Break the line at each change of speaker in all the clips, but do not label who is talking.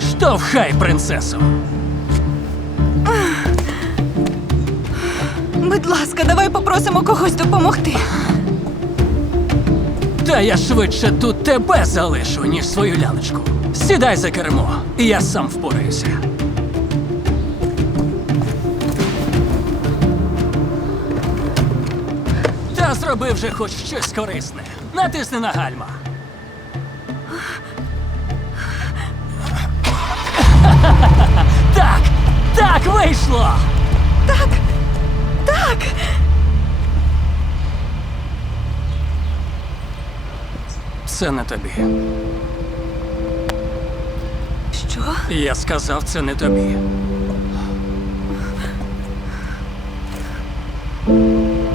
Штовхай принцесу.
Будь ласка, давай попросимо когось допомогти.
Та я швидше тут тебе залишу, ніж свою лялечку. Сідай за кермо, і я сам впораюся. Зроби вже хоч щось корисне. Натисни на гальма. Так, так вийшло.
Так,
Це не тобі.
що?
Я сказав, це не тобі.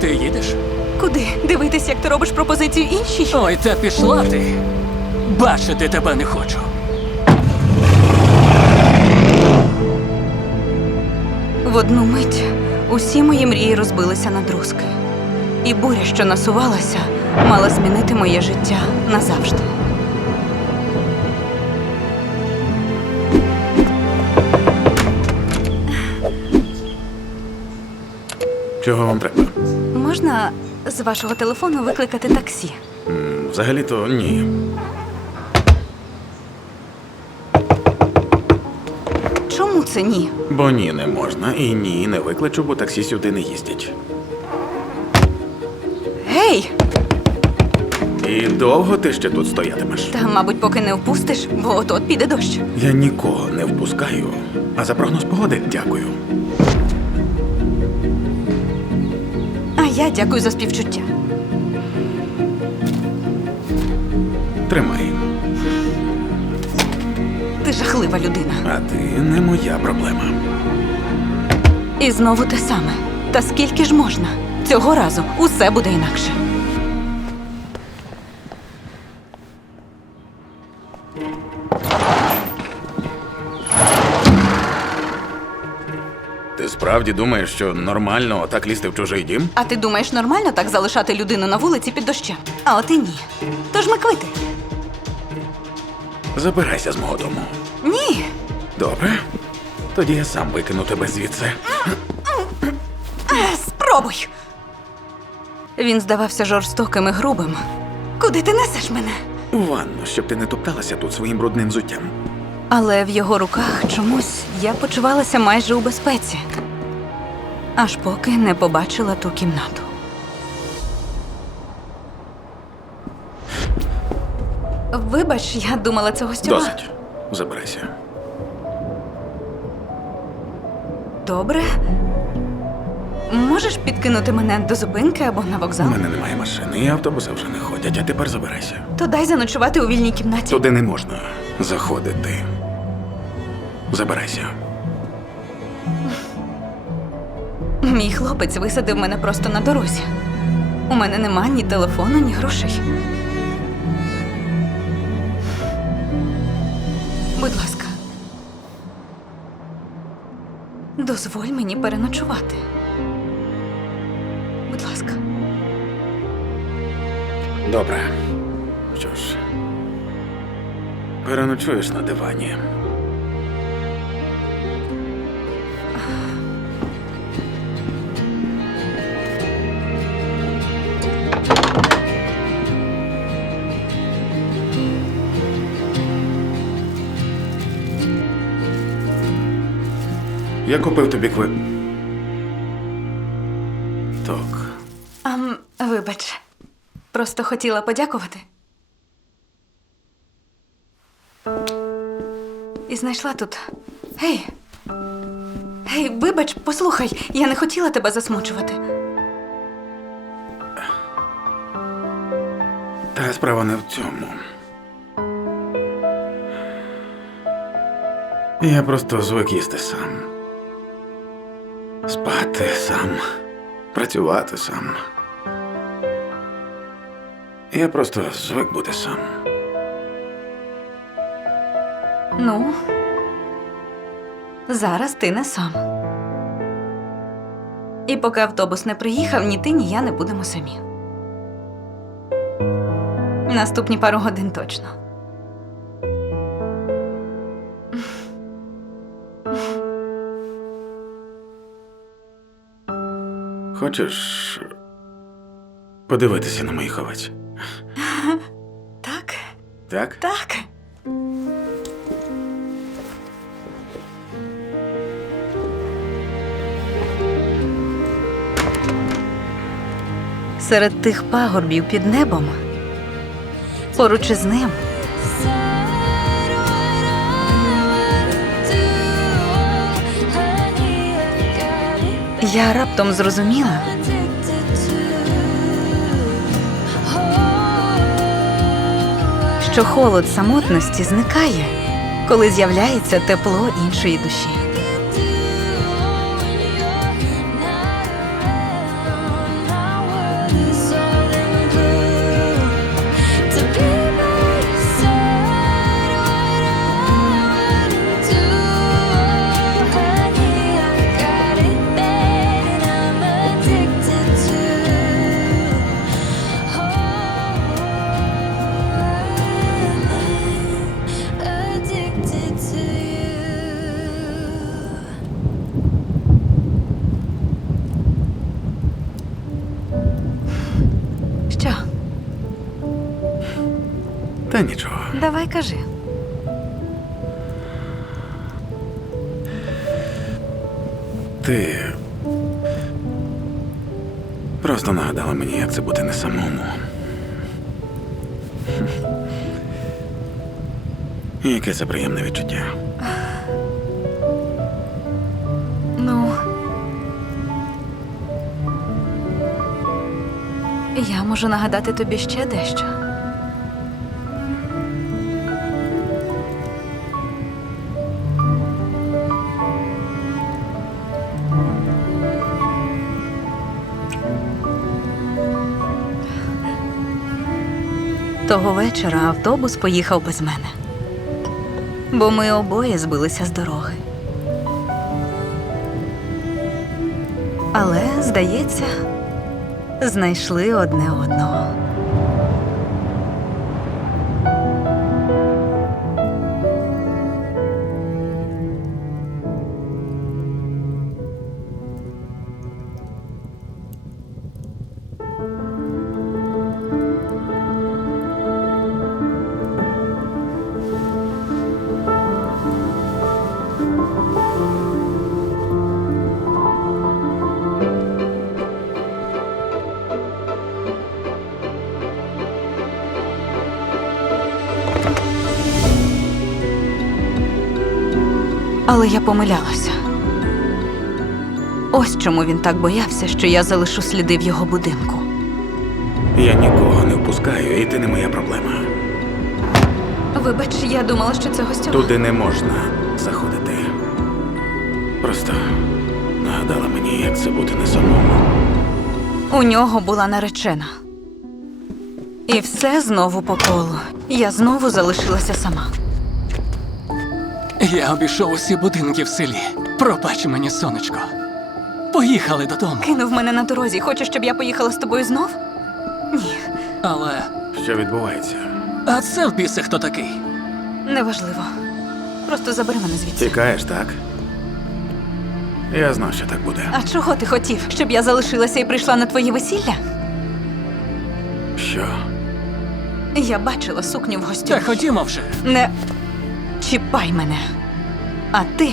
Ти їдеш?
Куди? Дивитись, як ти робиш пропозицію іншій?
Ой, та пішла ти. Бачити тебе не хочу.
В одну мить усі мої мрії розбилися на друзки. І буря, що насувалася, мала змінити моє життя назавжди.
Чого вам треба?
Можна з вашого телефону викликати таксі?
Взагалі-то ні.
Чому це ні?
Бо ні, не можна. І ні, не викличу, бо таксі сюди не їздять.
Гей!
І довго ти ще тут стоятимеш?
Та, мабуть, поки не впустиш, бо от-от піде дощ.
Я нікого не впускаю. А за прогноз погоди дякую.
Я дякую за співчуття.
Тримай.
Ти жахлива людина.
А ти не моя проблема.
І знову те саме. Та скільки ж можна? Цього разу усе буде інакше.
Ти справді думаєш, що нормально так лізти в чужий дім?
А ти думаєш, нормально так залишати людину на вулиці під дощем? А от і ні. Тож ми квити.
Забирайся з мого дому.
Ні.
Добре? Тоді я сам викину тебе звідси.
Е, Спробуй. Він здавався жорстоким і грубим. Куди ти несеш мене?
У ванну, щоб ти не топталася тут своїм брудним взуттям.
Але в його руках чомусь я почувалася майже у безпеці. Аж поки не побачила ту кімнату. Вибач, я думала, це гостьова.
Досить. Забирайся.
Добре. Можеш підкинути мене до зупинки або на вокзал?
У мене немає машини, і автобуси вже не ходять, а тепер забирайся.
То дай заночувати у вільній кімнаті.
Туди не можна заходити. Забирайся.
Мій хлопець висадив мене просто на дорозі. У мене нема ні телефону, ні грошей. Будь ласка. Дозволь мені переночувати. Будь ласка.
Добре. Що ж, переночуєш на дивані. Я купив тобі кви. Так.
Ам, вибач. Просто хотіла подякувати. І знайшла тут. Гей. Гей, вибач, послухай, я не хотіла тебе засмучувати.
Та справа не в цьому. Я просто звик їсти сам. Спати сам, працювати сам. Я просто звик бути сам.
Ну, зараз ти не сам. І поки автобус не приїхав, ні ти, ні я не будемо самі. Наступні пару годин точно.
Хочеш подивитися на моїх овець?
Так,
Так?
так. Серед тих пагорбів під небом, поруч із ним, я раптом зрозуміла, що холод самотності зникає, коли з'являється тепло іншої душі. Що?
Та нічого.
Давай кажи.
Ти. Просто нагадала мені, як це бути не самому. І Яке це приємне відчуття.
Я можу нагадати тобі ще дещо. Того вечора автобус поїхав без мене. Бо ми обоє збилися з дороги. Але, здається, знайшли одне одного. Але я помилялася. Ось чому він так боявся, що я залишу сліди в його будинку.
Я нікого не впускаю, і ти не моя проблема.
Вибач, я думала, що це гостьова.
Туди не можна заходити. Просто нагадала мені, як це бути не самому.
У нього була наречена. І все знову по колу. Я знову залишилася сама.
Я обійшов усі будинки в селі. Пробач мені, сонечко. Поїхали додому.
Кинув мене на дорозі. Хочеш, щоб я поїхала з тобою знов? Ні,
Але.
Що відбувається?
А це в біси хто такий?
неважливо. Просто забери мене звідси.
Тікаєш, так? Я знав, що так буде.
А чого ти хотів? Щоб я залишилася і прийшла на твоє весілля?
Що?
Я бачила сукню в гостю.
Та ходімо вже.
Не чіпай мене. А ти.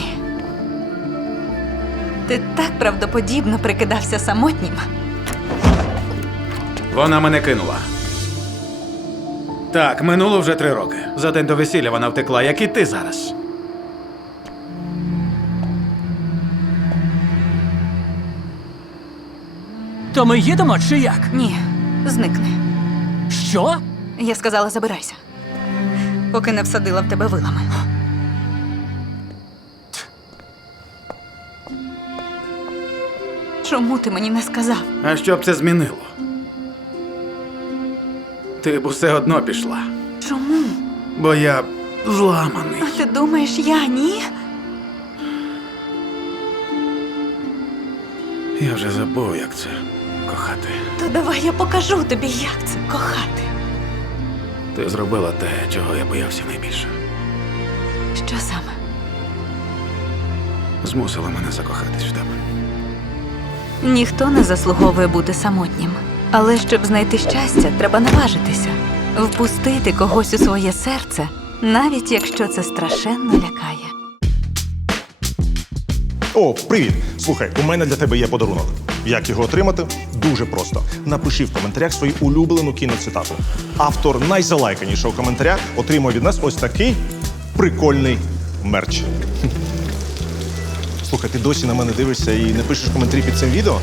Ти так правдоподібно прикидався самотнім.
Вона мене кинула. Так, минуло вже три роки. За день до весілля вона втекла, як і ти зараз.
То ми їдемо чи як?
Ні, зникни.
Що?
Я сказала, забирайся. Поки не всадила в тебе вилами. Чому ти мені не сказав?
А що б це змінило? Ти б усе одно пішла,
Чому?
бо я зламаний.
А ти думаєш, я ні?
Я вже забув, як це кохати.
То давай я покажу тобі, як це кохати.
Ти зробила те, чого я боявся найбільше.
Що саме?
Змусила мене закохатись в тебе.
Ніхто не заслуговує бути самотнім. Але щоб знайти щастя, треба наважитися, впустити когось у своє серце, навіть якщо це страшенно лякає.
О, привіт! Слухай, у мене для тебе є подарунок. Як його отримати? Дуже просто. Напиши в коментарях свою улюблену кіноцитату. Автор найзалайканішого коментаря отримує від нас ось такий прикольний мерч. Слухай, ти досі на мене дивишся і не пишеш коментарі під цим відео?